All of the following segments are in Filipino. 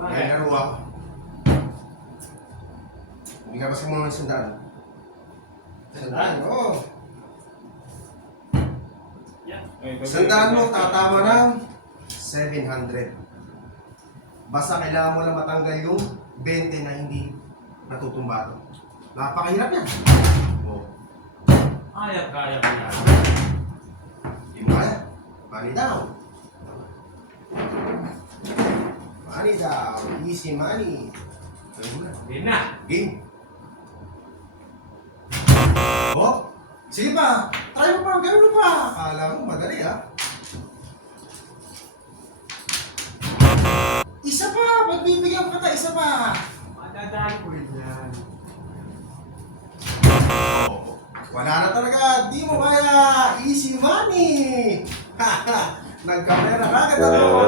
May laro ako. Bigabas ko muna ng sandaan. Sandaan, oo. Sandaan mo, tatama ng 700. Basta kailangan mo lang matanggal yung 20 na hindi natutumba. Napakahirap yan. Oh. Kaya ko yan. Hindi mo kaya. Money down. Money down. Easy money. Game na. Game. Oh, sige pa. Try mo pa. Gano'n pa. Akala mo madali ha. Isa pa. Pagbibigyan ka isa pa. Madadali ko rin yan. Oh, wala na talaga. Di mo kaya. Easy money. Nagkamera ka agad ako.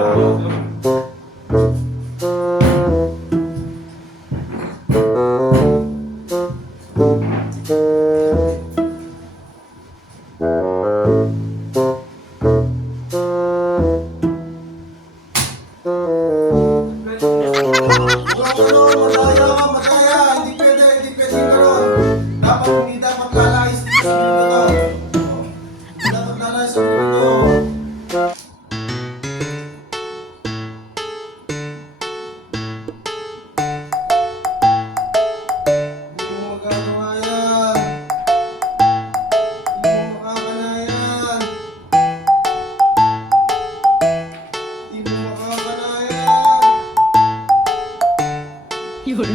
Madaya. Hindi pwede gano'n. Hindi dapat lalayas dito sa minuto. Hindi dapat lalayas sa minuto. Hindi mo magagawa yan. Hindi mo makakanayan. Hindi mo makakanayan. Yun.